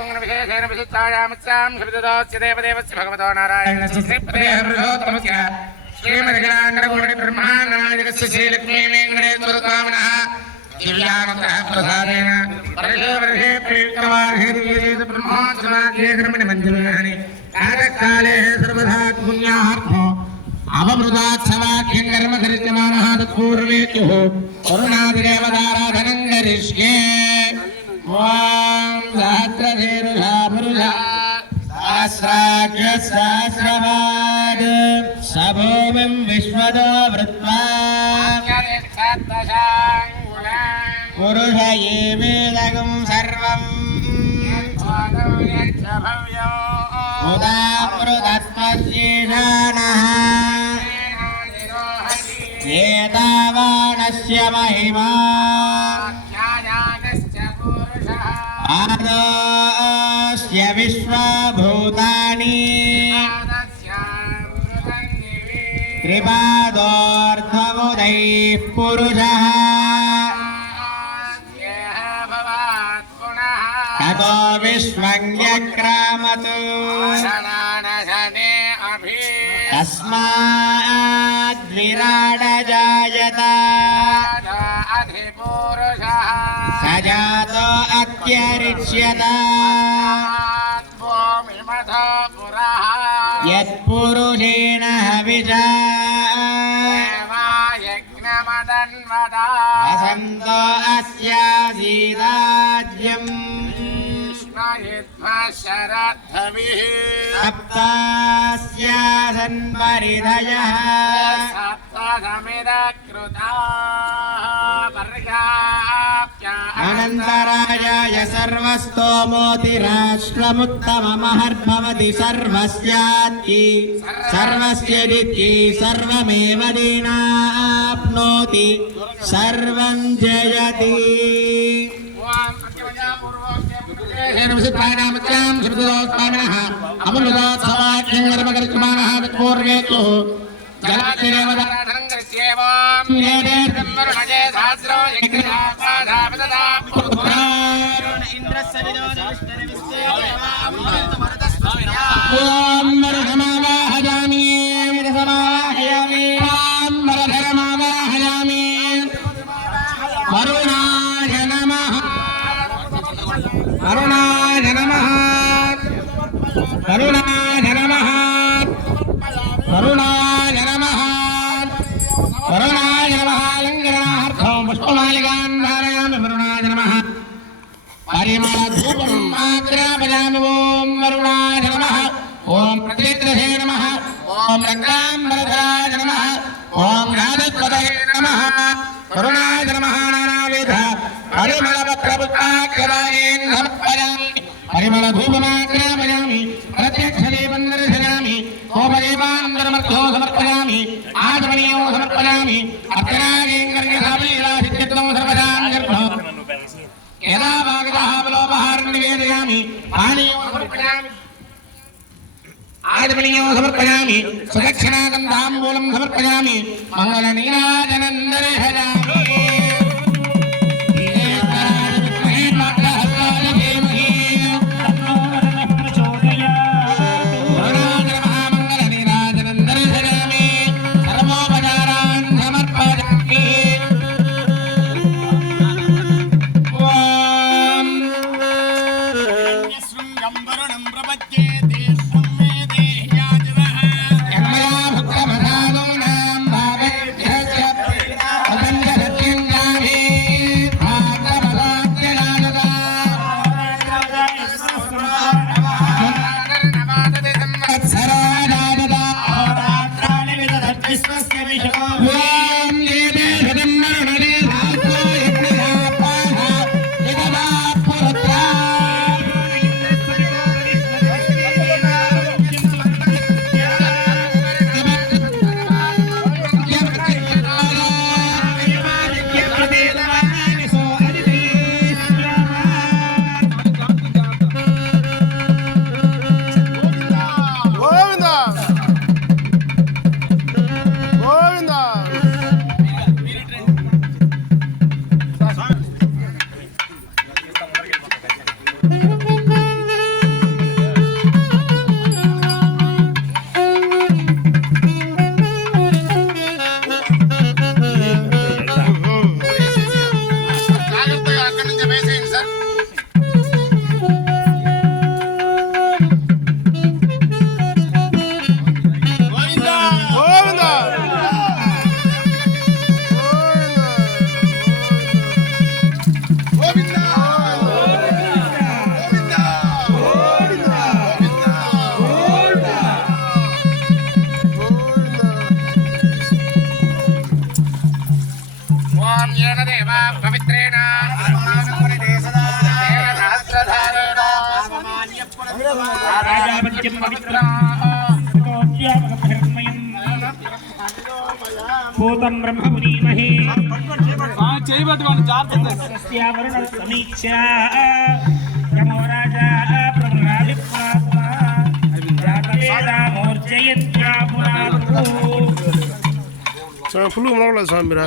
विशेषेण विशिष्टायामस्यां शब्दोस्य देवदेवस्य भगवतो नारायणस्य श्रीपदेहृतोत्तमस्य श्रीमद्गणाङ्गणगुणब्रह्माण्डनायकस्य श्रीलक्ष्मीवेङ्कटेश्वरस्वामिनः दिव्यानन्दः प्रसादेन वर्षे वर्षे प्रयुक्तवार्षे ब्रह्मोत्सवाख्ये कर्मणि कालकाले सर्वधा पुण्यार्थो अवमृतात्सवाख्यं कर्म करिष्यमाणः तत्पूर्वेत्युः करुणादिदेवताराधनं करिष्ये ॐ सहस्रशीर्षा पुरुषः सहस्राख्यः सहस्रपाद स भूमिं विश्वतो वृत्वा पुरुष एवेदगं सर्वम् उदामृतत्वशेषाणः एतावानस्य महिमा आदस्य विश्वभूतानि त्रिपादोऽर्धमुदैः पुरुषः ततो विश्वं व्यक्रामतु तस्माद्विराड जायत स जातो अत्यरिच्यत यत्पुरुषेण हविषा वसन्तो अस्यासीदाज्यम् सप्तास्यासन् परिधयः अनन्तरायाय सर्वस्तोमोतिराष्ट्रमुत्तममहर्भवति सर्वस्यात्ति सर्वस्यदिति सर्वमेव दीनाप्नोति सर्वं जयति अमृतोत्सवाख्यं कर्मकरिष्यमाणः तत्पूर्वेत्युः अरुणाय नमः करुणाय नमः करुणाय नमः करुणाय नमः लङ्घनार्थं पुष्पमालिकां धारयामि वरुणाय नमः परिमलधूपं आग्रापयामि ॐ वरुणाय नमः ॐ प्रतीत्रसे नमः ॐ रङ्गाम्बरधराय नमः ॐ राजपदये नमः करुणाय नमः नानाविध परिमलपत्रपुष्पाक्षरायेन समर्पयामि परिमलधूपमाग्रापयामि प्रत्यक्षदीपं दर्शयामि सोपदीपान्तरमर्थो समर्पयामि आचमनीयो समर्पयामि अर्चनागेङ्गर्यसाबलीलासित्यर्थं सर्वदां गर्भो यदा भागतः बलोपहारं निवेदयामि पानीयो समर्पयामि आचमनीयो समर्पयामि सुदक्षिणागन्धाम्बूलं समर्पयामि मङ्गलनीराजनं दर्शयामि Thank you. రాజాపత్యం పవిత్రం భూతం బ్రహ్మమునీమహే చేయబట్టుకోండి సస్యావరణ సమీక్ష నమో రాజా ప్రమరాభిప్రాతమూర్జయంత్యాపురాతు ఫుల్ మనవలేదు స్వామి మీరు